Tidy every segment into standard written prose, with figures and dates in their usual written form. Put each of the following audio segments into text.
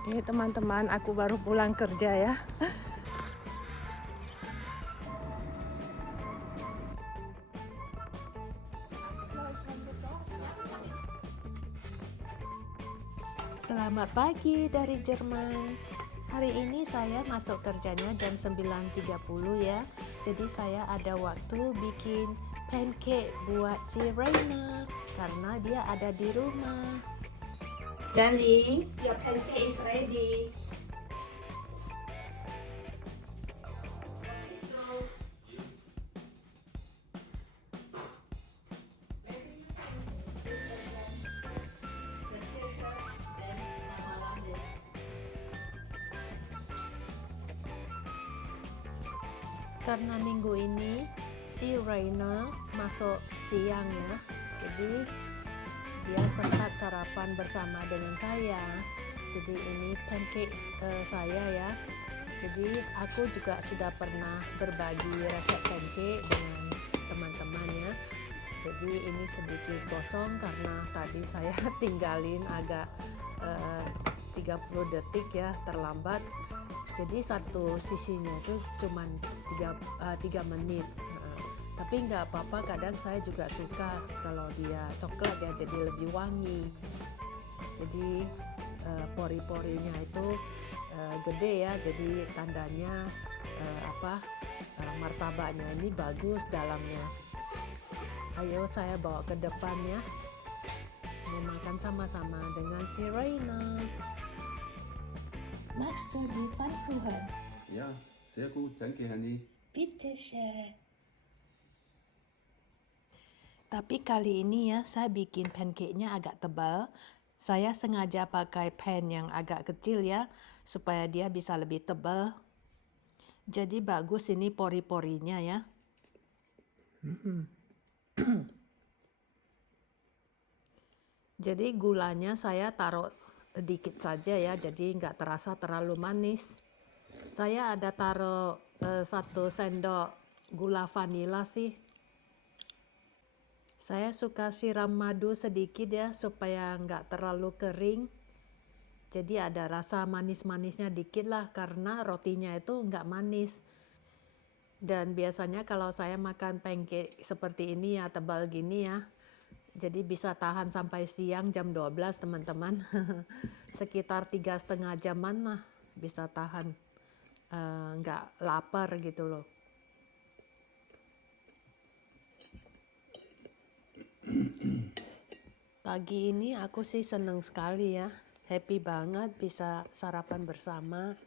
Oke teman-teman, aku baru pulang kerja ya. Selamat pagi dari Jerman. Hari ini saya masuk kerjanya jam 9.30 ya. Jadi saya ada waktu bikin pancake buat si Reina karena dia ada di rumah. Darling, your pancake is ready. Karena minggu ini si Reina masuk siang ya, jadi dia sempat sarapan bersama dengan saya. Jadi ini pancake saya ya. Jadi aku juga sudah pernah berbagi resep pancake dengan teman-temannya. Jadi ini sedikit gosong karena tadi saya tinggalin agak 30 detik ya, terlambat. Jadi satu sisinya itu cuma 3 menit. Tapi nggak apa-apa, kadang saya juga suka kalau dia coklat ya, jadi lebih wangi. Jadi pori-porinya itu gede ya, jadi tandanya martabaknya ini bagus dalamnya. Ayo saya bawa ke depan ya, mau makan sama-sama dengan si Reina. Magst du die Pfannkuchen? Ja, sehr gut, danke Hanni. Bitte schön. Tapi kali ini ya saya bikin pancake-nya agak tebal. Saya sengaja pakai pan yang agak kecil ya, supaya dia bisa lebih tebal. Jadi bagus ini pori-porinya ya. Jadi gulanya saya taruh sedikit saja ya, jadi nggak terasa terlalu manis. Saya ada taruh 1 sendok gula vanila sih. Saya suka siram madu sedikit ya, supaya nggak terlalu kering. Jadi ada rasa manis-manisnya dikit lah, karena rotinya itu nggak manis. Dan biasanya kalau saya makan pancake seperti ini ya, tebal gini ya, jadi bisa tahan sampai siang jam 12 teman-teman. Sekitar 3,5 jaman lah bisa tahan, nggak lapar gitu loh. Pagi ini aku sih seneng sekali ya, happy banget bisa sarapan bersama.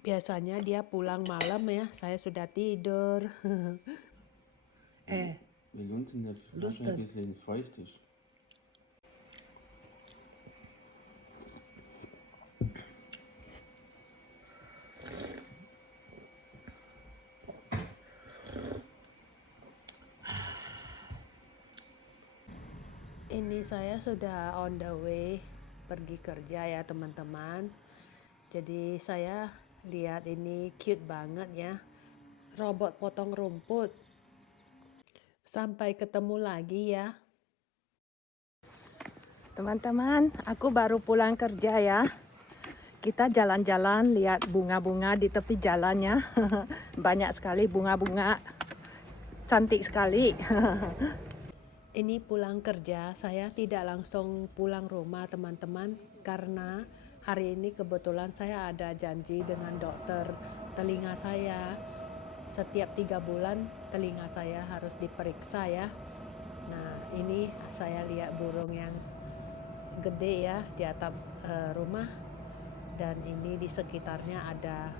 Biasanya dia pulang malam ya, saya sudah tidur. Weil unten der Flasche ein bisschen feucht ist. Ini saya sudah on the way pergi kerja ya teman-teman. Jadi saya lihat ini cute banget ya, robot potong rumput. Sampai ketemu lagi ya. Teman-teman, aku baru pulang kerja ya. Kita jalan-jalan lihat bunga-bunga di tepi jalannya. Banyak sekali bunga-bunga, cantik sekali. Ini pulang kerja, saya tidak langsung pulang rumah teman-teman, karena hari ini kebetulan saya ada janji dengan dokter telinga saya. Setiap 3 bulan telinga saya harus diperiksa ya. Nah ini saya lihat burung yang gede ya di atap rumah, dan ini di sekitarnya ada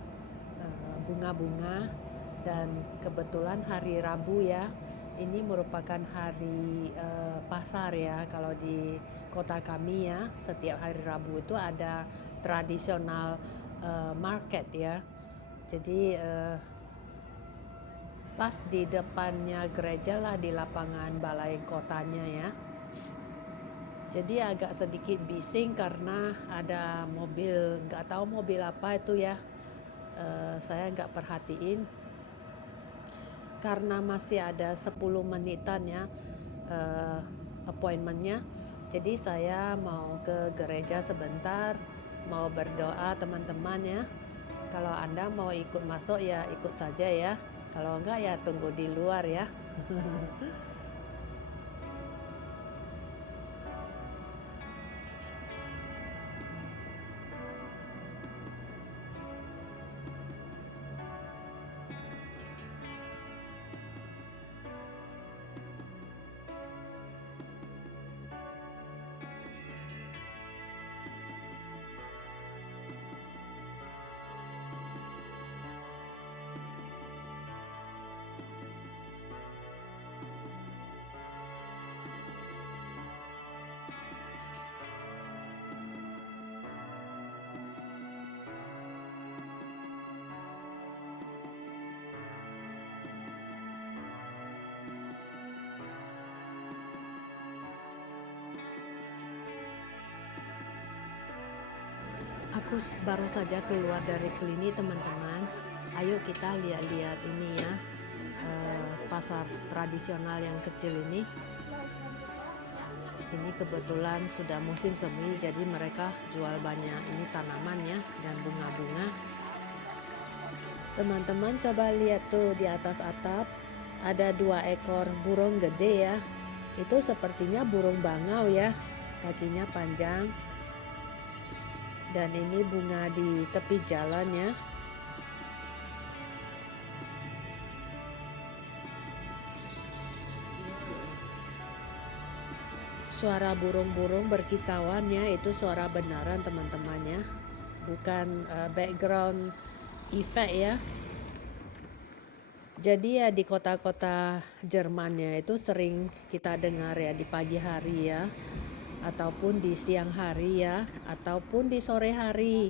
bunga-bunga. Dan kebetulan hari Rabu ya, ini merupakan hari pasar ya, kalau di kota kami ya, setiap hari Rabu itu ada tradisional market ya. Jadi pas di depannya gereja lah, di lapangan balai kotanya ya. Jadi agak sedikit bising karena ada mobil, nggak tahu mobil apa itu ya, saya nggak perhatiin. Karena masih ada 10 menitan ya appointmentnya, jadi saya mau ke gereja sebentar, mau berdoa teman-teman ya. Kalau Anda mau ikut masuk ya ikut saja ya. Kalau enggak ya tunggu di luar ya. Aku baru saja keluar dari klinik teman-teman. Ayo kita lihat-lihat ini ya, pasar tradisional yang kecil ini. Ini kebetulan sudah musim semi, jadi mereka jual banyak ini tanaman ya dan bunga-bunga. Teman-teman coba lihat tuh di atas atap ada 2 ekor burung gede ya. Itu sepertinya burung bangau ya, kakinya panjang. Dan ini bunga di tepi jalan ya. Suara burung-burung berkicauan ya, itu suara benaran teman-teman ya. Bukan background effect ya. Jadi ya di kota-kota Jermannya itu sering kita dengar ya di pagi hari ya, ataupun di siang hari ya, ataupun di sore hari,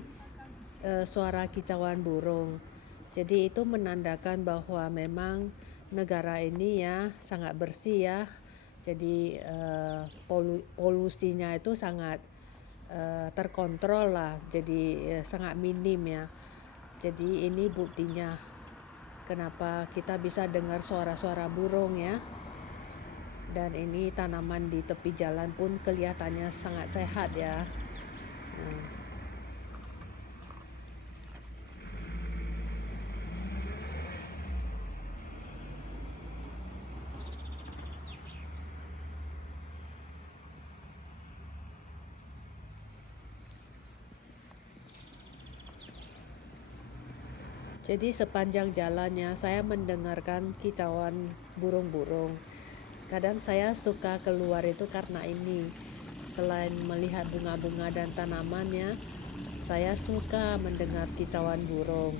suara kicauan burung. Jadi itu menandakan bahwa memang negara ini ya sangat bersih ya. Jadi polusinya itu sangat terkontrol lah, jadi sangat minim ya. Jadi ini buktinya kenapa kita bisa dengar suara-suara burung ya. Dan ini tanaman di tepi jalan pun kelihatannya sangat sehat ya. Jadi sepanjang jalannya saya mendengarkan kicauan burung-burung. Kadang saya suka keluar itu karena ini. Selain melihat bunga-bunga dan tanamannya, saya suka mendengar kicauan burung.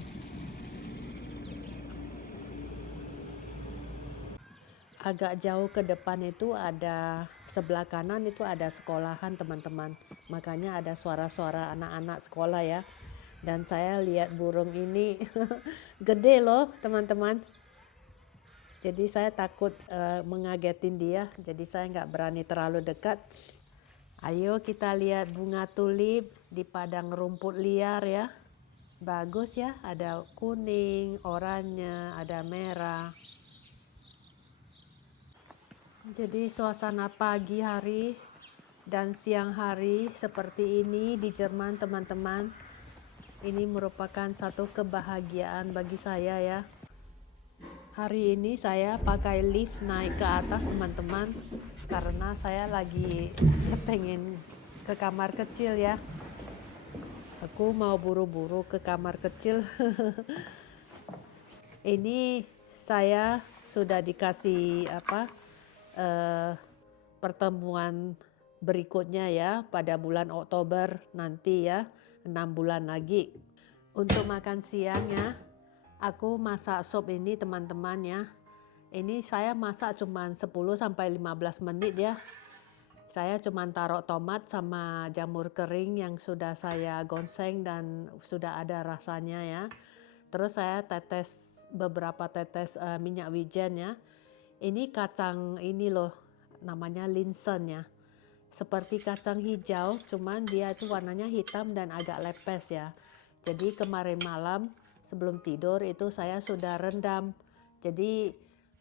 Agak jauh ke depan itu ada, sebelah kanan itu ada sekolahan teman-teman. Makanya ada suara-suara anak-anak sekolah ya. Dan saya lihat burung ini gede loh teman-teman. Jadi saya takut mengagetin dia. Jadi saya nggak berani terlalu dekat. Ayo kita lihat bunga tulip di padang rumput liar ya. Bagus ya, ada kuning, oranye, ada merah. Jadi suasana pagi hari dan siang hari seperti ini di Jerman teman-teman. Ini merupakan satu kebahagiaan bagi saya ya. Hari ini saya pakai lift naik ke atas teman-teman, karena saya lagi pengen ke kamar kecil ya. Aku mau buru-buru ke kamar kecil. Ini saya sudah dikasih pertemuan berikutnya ya pada bulan Oktober nanti ya, 6 bulan lagi. Untuk makan siangnya aku masak sup ini teman-teman ya. Ini saya masak cuma 10-15 menit ya. Saya cuma taruh tomat sama jamur kering yang sudah saya gongseng dan sudah ada rasanya ya. Terus saya tetes beberapa tetes minyak wijen ya. Ini kacang ini loh, namanya linsen ya. Seperti kacang hijau, cuman dia itu warnanya hitam dan agak lepes ya. Jadi kemarin malam sebelum tidur itu saya sudah rendam. Jadi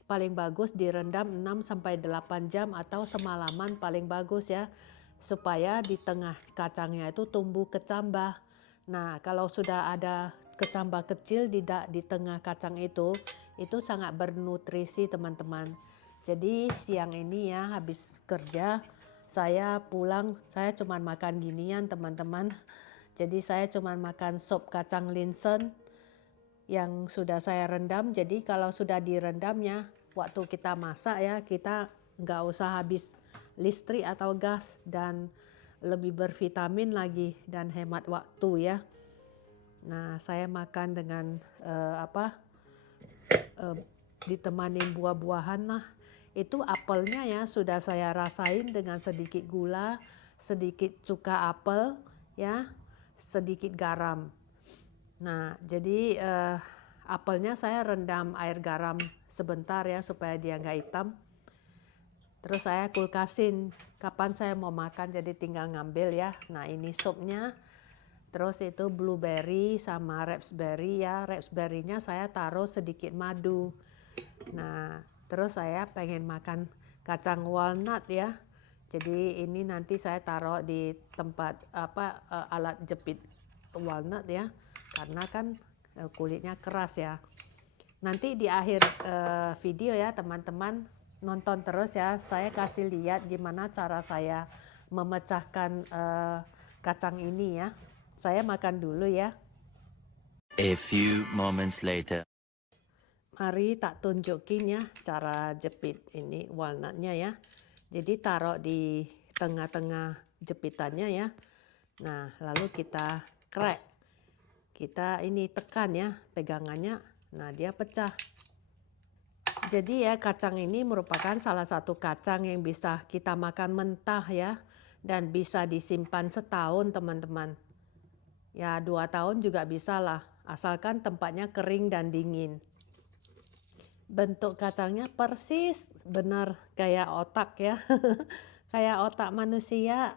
paling bagus direndam 6-8 jam atau semalaman paling bagus ya. Supaya di tengah kacangnya itu tumbuh kecambah. Nah, kalau sudah ada kecambah kecil di tengah kacang itu sangat bernutrisi teman-teman. Jadi siang ini ya habis kerja, saya pulang, saya cuma makan ginian teman-teman. Jadi saya cuma makan sop kacang linsen yang sudah saya rendam. Jadi kalau sudah direndamnya, waktu kita masak ya, kita nggak usah habis listrik atau gas dan lebih bervitamin lagi dan hemat waktu ya. Nah, saya makan dengan ditemani buah-buahan lah. Itu apelnya ya sudah saya rasain dengan sedikit gula, sedikit cuka apel ya, sedikit garam. Nah, jadi apelnya saya rendam air garam sebentar ya supaya dia nggak hitam. Terus saya kulkasin kapan saya mau makan, jadi tinggal ngambil ya. Nah, ini supnya. Terus itu blueberry sama raspberry ya. Raspberry-nya saya taruh sedikit madu. Nah, terus saya pengen makan kacang walnut ya. Jadi ini nanti saya taruh di tempat alat jepit walnut ya. Karena kan kulitnya keras ya. Nanti di akhir video ya teman-teman, nonton terus ya. Saya kasih lihat gimana cara saya memecahkan kacang ini ya. Saya makan dulu ya. A few moments later. Mari tak tunjukin ya cara jepit ini walnutnya ya. Jadi taruh di tengah-tengah jepitannya ya. Nah, lalu kita crack. Kita ini tekan ya pegangannya. Nah, dia pecah. Jadi ya kacang ini merupakan salah satu kacang yang bisa kita makan mentah ya. Dan bisa disimpan setahun teman-teman. Ya 2 tahun juga bisa lah. Asalkan tempatnya kering dan dingin. Bentuk kacangnya persis benar kayak otak ya. Kayak otak manusia.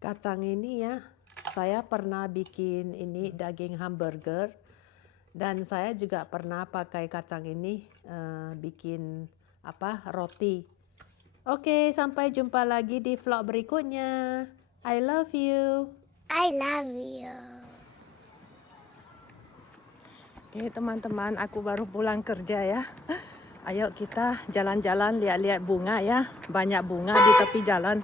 Kacang ini ya, saya pernah bikin ini daging hamburger. Dan saya juga pernah pakai kacang ini bikin roti. Oke, sampai jumpa lagi di vlog berikutnya. I love you. I love you. Oke teman-teman, aku baru pulang kerja ya. Ayo kita jalan-jalan lihat-lihat bunga ya. Banyak bunga di tepi jalan.